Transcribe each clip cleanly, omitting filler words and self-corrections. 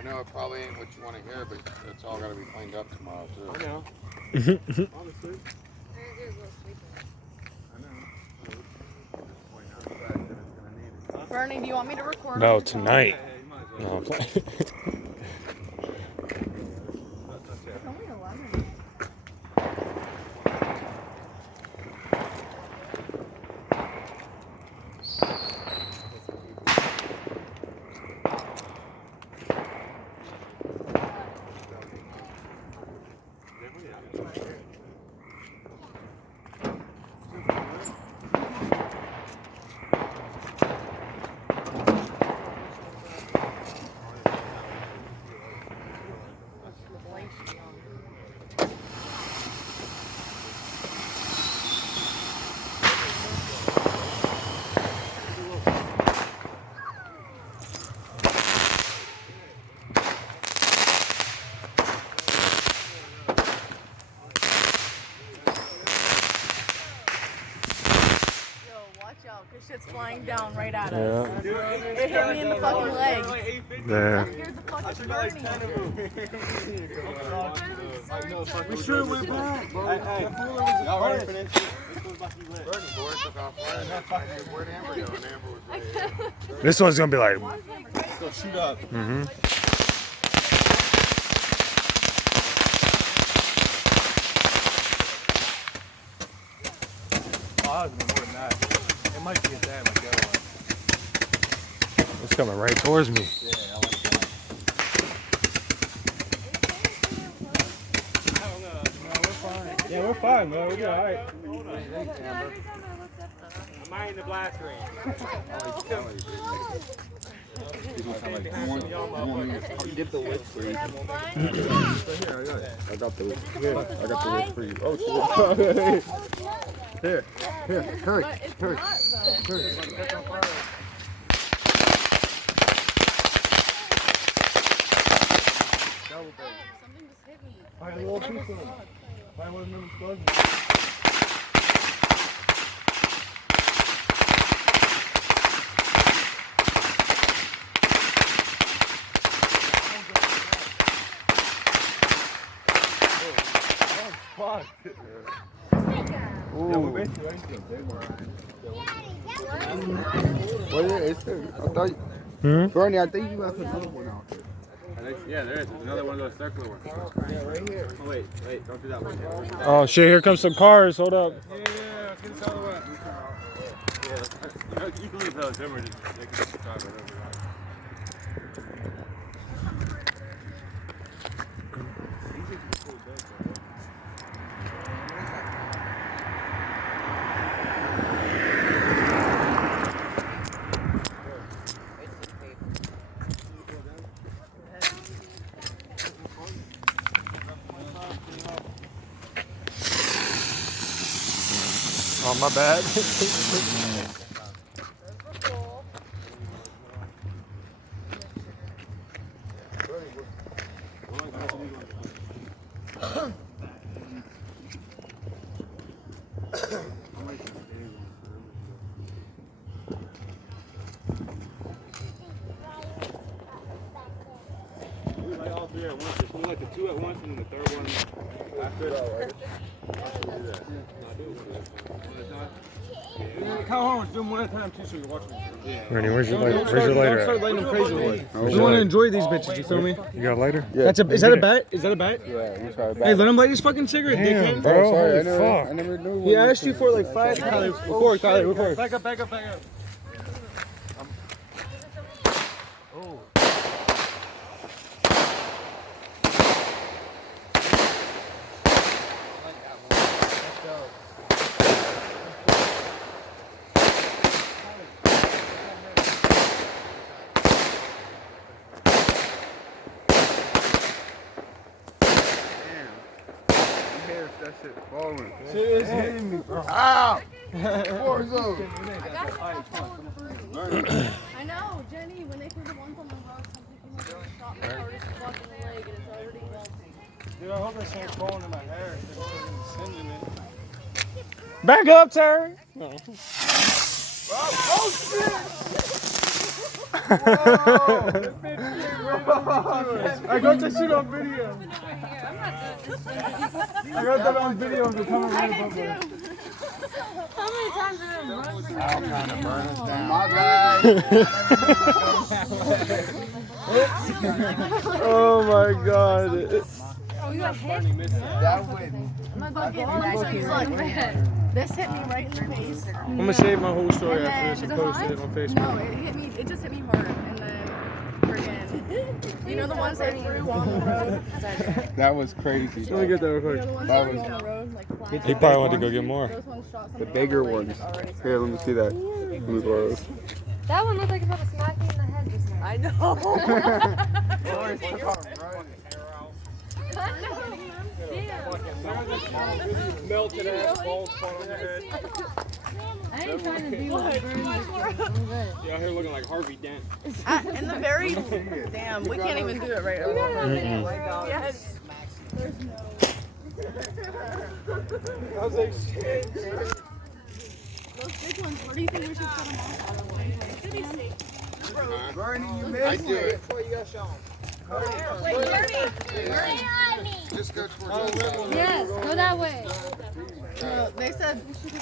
I know it probably ain't what you want to hear, but it's all got to be cleaned up tomorrow, too. I know. Honestly. Bernie, do you want me to record? No, tonight. Yeah, No, I'm playing. It's only 11. Cause shit's flying down right at us. It hit me in the fucking leg. There. Scared the fucking Bernie. We should have went back. Y'all ready for this? Bernie boy took off running. Where'd Amber go? And Amber was ready. This one's gonna be like. Go shoot up. Mm-hmm. Oh, that was more than that. It might be a dam like the other one. It's coming right towards me. Yeah, I like that. I don't know. No, we're fine. Yeah, we're fine, bro. We're alright. Am I in the blast range? Get the whip for you. Have fun. I got the whip. Here, I got the whip for you. Oh, here, hurry, But it's hurry. not though. Something just hit me. Find a little piece of them. Find one of them explosions. Fuck. Ooh. Well, yeah, it's there. I thought you, Bernie, I think you left another one out there. Yeah, there is. There's another one of those circular ones. Yeah, right here. Oh, wait, don't do that one. Oh shit! Here comes some cars. Hold up. Yeah, get this out of the way. Yeah, you can leave those. Them are just, they can just drive right over that. Oh my bad. We like all three at once. There's one like the two at once and then the third one after it. Kyle Horn's doing one at a time too, so you're watching. Yeah. Ernie, where's your lighter? Where's your lighter Start at? lighting them crazy. Where's We your want to lighter? enjoy these bitches. You feel me? You got a lighter? Yeah. That's a. Is that a bet? Is that a bet? Yeah, we tried Hey, let him light his fucking cigarette, Damn, dickhead. bro. Oh, sorry, I Holy never, I fuck. never knew. He asked you for like 5 Tyler. Record, Tyler. Record. Back up. Oh. That shit falling. Shit is hitting me, bro. Ow! War zone. I got I know, Jenny, when they threw the ones on the road, something came up and shot my hardest fucking leg and it's already melting. Dude, I hope this ain't falling in my hair. It's fucking singeing it. Back up, Terry. Oh shit! Whoa! I got that shit on video. I got that on video of the coming right above me. How many times did it run? I'll kind of burn us down. Oh my god. Oh, you got hit? That wouldn't. My bucket actually look, man. This hit me right in the face. I'm gonna save my whole story after this and Is it post hot? it on Facebook. No, it just hit me hard. And then, friggin', you know the ones they threw on the road? That was crazy. Let me get that real You quick. know the ones That they threw was- on the road? Like flat. He probably wanted to go get more. Those ones shot The somebody bigger on the leg ones. that's already Here, let me see that. Let me blow this. That one looked like it's about to smack me in the head just now. I know. Melted ass balls spot on your head. I ain't trying to be with a burn. I'm good. You out here looking like Harvey Dent. In the very damn, we can't even do it right over. Yes. I was like, shit. Those big ones, where do you think we should put them off? Bernie, you missed it. Wait, Bernie. Just go towards the other. Yes, go that way. No, they said we should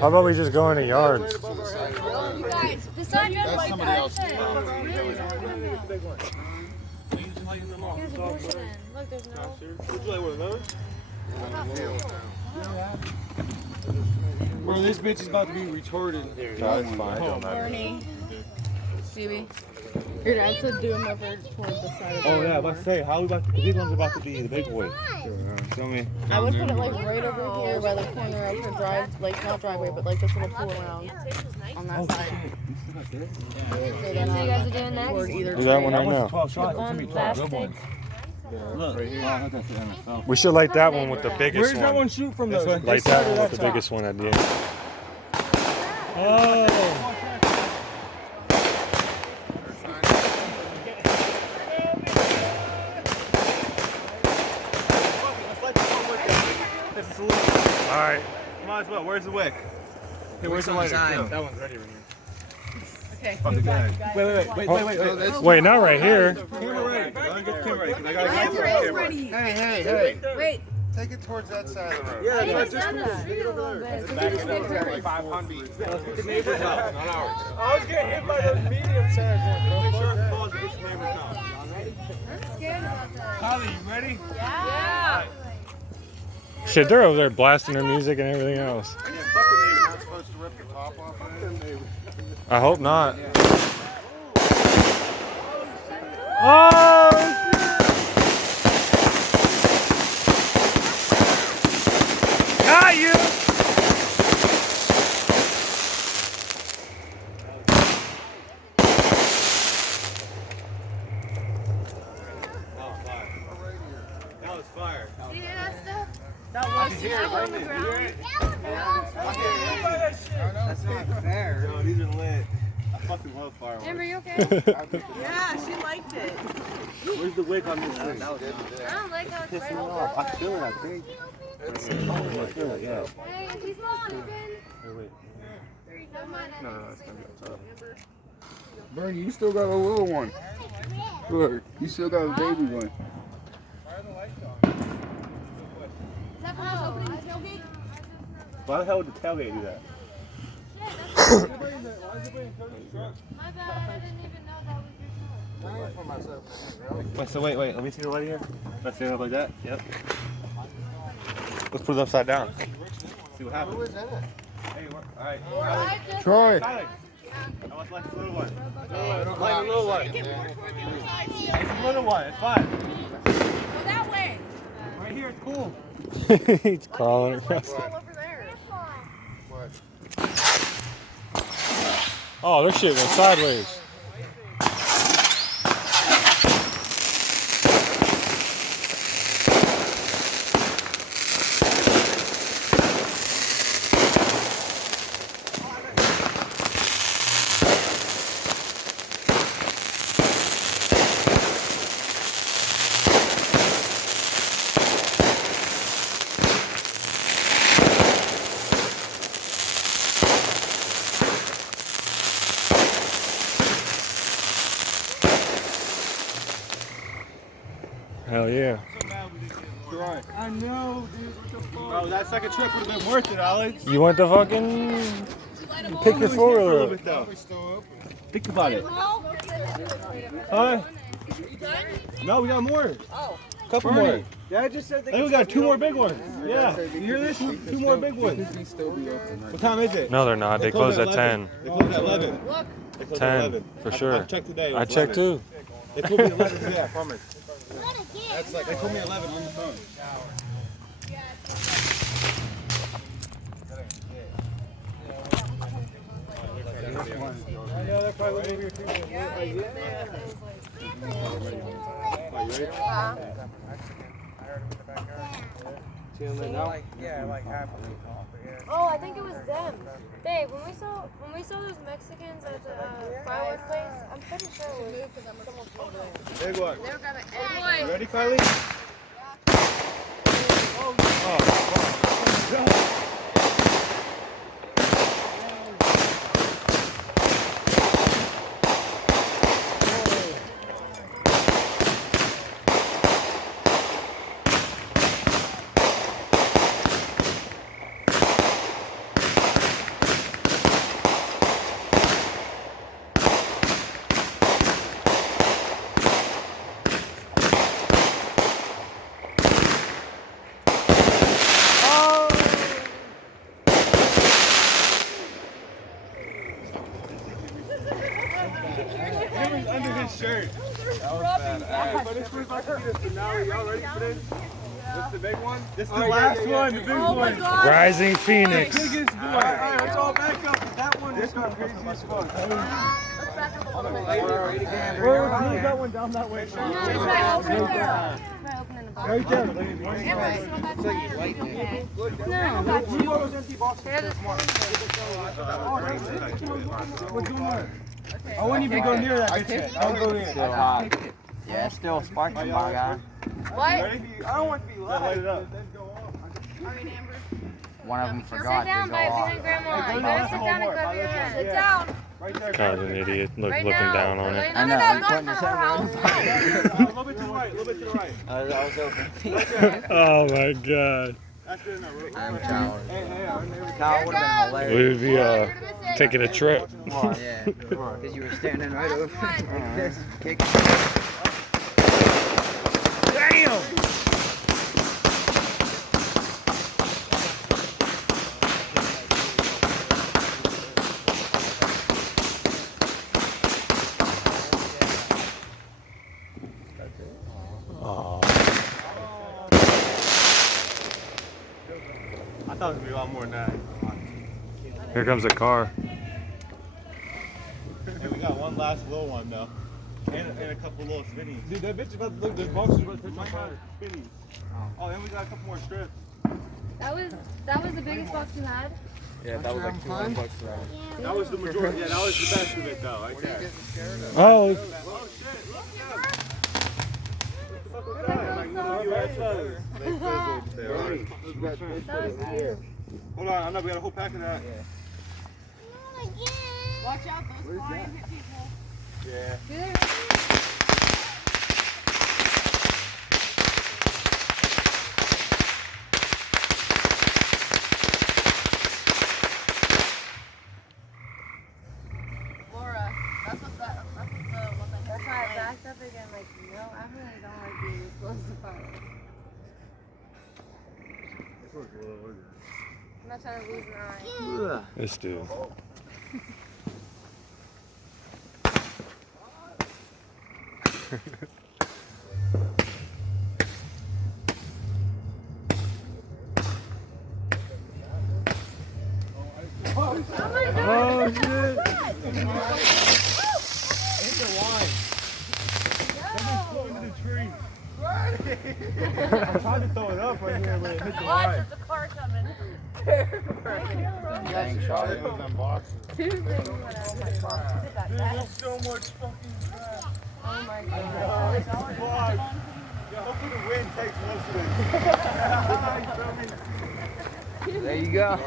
How about we just go in the yards? To the side of the road. You guys, decide your That's like somebody else's. Here's a bush then. Look, there's no. Would you like one of those? On the field now. Bro, this bitch is about to be retarded. That's fine. Bernie. Stevie. Your dad said do them over toward the side of the Oh road yeah, more. let's say how we about to, these ones are about to be the big boys. Show me. I would put it like right over here by the corner of her drive, like not driveway, but like this little pool around on that side. So you guys are doing Toward next? either Do that one tree. right now. 12 shots. One plastic. Look, right here. We should light that one with the biggest Where's that one one. shoot from though? Light that one with the biggest one at the end. Oh. All right. Might as well. Where's the wick? Hey, where's the lighter? That one's ready right here. Okay. Wait. Wait, not right here. Camera ready. Get the camera ready. 'Cause I gotta Camera get is ready. Hey. Wait. Take it towards that side of the road. Yeah, It's down the street a little bit. So we just make sure. 500. let's get the neighbors out, not ours. I was getting hit by those medium sized ones. Make sure it falls against the neighbors out. I'm scared about that. Holly, you ready? Yeah. Shit, they're over there blasting their music and everything else. Yeah, fucking neighbor. Not supposed to rip the top off of it. I hope not. Oh, shit. Got you. That was fire. Do you hear that stuff? That was Smack on the ground. That's not fair. No, these are lit. I fucking love fireworks. Amber, you okay? Yeah, she liked it. Where's the wick on this thing? I don't like how it's right over I feel it, I think. I feel it, yeah. Hey, is he supposed to be Wait. Never mind. No, it's gonna be Bernie, you still got a little one. Look, you still got a baby one. Is that from us opening the tailgate? Why the hell would the tailgate do that? My bad. I didn't even know that was your truck. Wait, let me see the light here. Let's stand up like that. Yep. Let's put it upside down. See what happens. Hey, alright. Troy. Tyler. I want to like the little one. Like the little one. It's the little one. It's fine. Go that way. Right here, it's cool. He's crawling across All it. over there. Oh, this shit went sideways. Hell yeah. Right. I know, dude. What the fuck? Bro, that second trip would have been worth it, Alex. You went to fucking pick your four-wheeler up. Think about it. Huh? No, we got more. Oh. Couple more. Yeah, I just said I think we got 2 more big ones. Yeah. You hear this? 2 more big ones. What time is it? No, they're not. They close at 10. They close at 11. Look. They close 10, at 11. for sure. I checked today. I checked too. They told me 11. Yeah, I promise. That's like, they told me 11 on the phone. Yeah, they're probably over here too. Oh, I think it was them. Dave, when we saw those Mexicans at the fireworks place, I'm pretty sure it was someone from there. Big one. They were gonna. You ready, Kylie? Oh, It was under his shirt. That was bad. But this was about to be the finale. Y'all ready for this? This the big one? This is the last one, the big one. Rising Phoenix. Biggest boy. Alright, let's all back up. That one is got crazy as fuck. Where was that one down that way? Right there. I wouldn't even go near that bitch yet. I'll go in. Still hot. Yeah, it's still sparking, my guy. What? I don't want to be loud. Light it up. One of them Sit forgot down to go behind off. Grandma. You gotta sit down and grab your hand. Sit down. Right there. Kind of an idiot Right looking now. down on it. I know, no, he's not putting his for head her right in the pocket. A little bit to the right. A little bit to the right. I was open. Oh my god. That's good enough. I'm Kyle. Hey, Kyle would have been We hilarious. would be taking a trip. Yeah, because you were standing right over this, kicking. Damn! I thought it was going to be a lot more than that. Here comes a car. Hey, we got one last little one, though. And a couple little spinnies. Dude, that bitch is about to look, the box is about to pitch on fire. Spinnies. Oh, and we got a couple more strips. That was the biggest box you had? Yeah, that was like $200 right? That was the majority. Yeah, that was the best of it, though. Right there. Oh, Oh, shit. Look at that. They fizzled. They are. That was cute. Hold on, I know we got a whole pack of that. Watch out, those flying hit people. Yeah. Good. Laura, that's what the That's why I backed up again. Like, no, I really don't like being this close to fire. I'm not trying to lose an eye. this dude. Oh, shit. I tried to throw it up right here, but it hit the Watch, line. there's a car coming. Dang shot. It was unboxed. Two big ones. Dude, there's so much fucking crap. Oh my god. Fuck. Yeah, hopefully the wind takes most of it. There you go.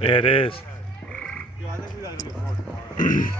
It is. Yo, I think we gotta do it more tomorrow.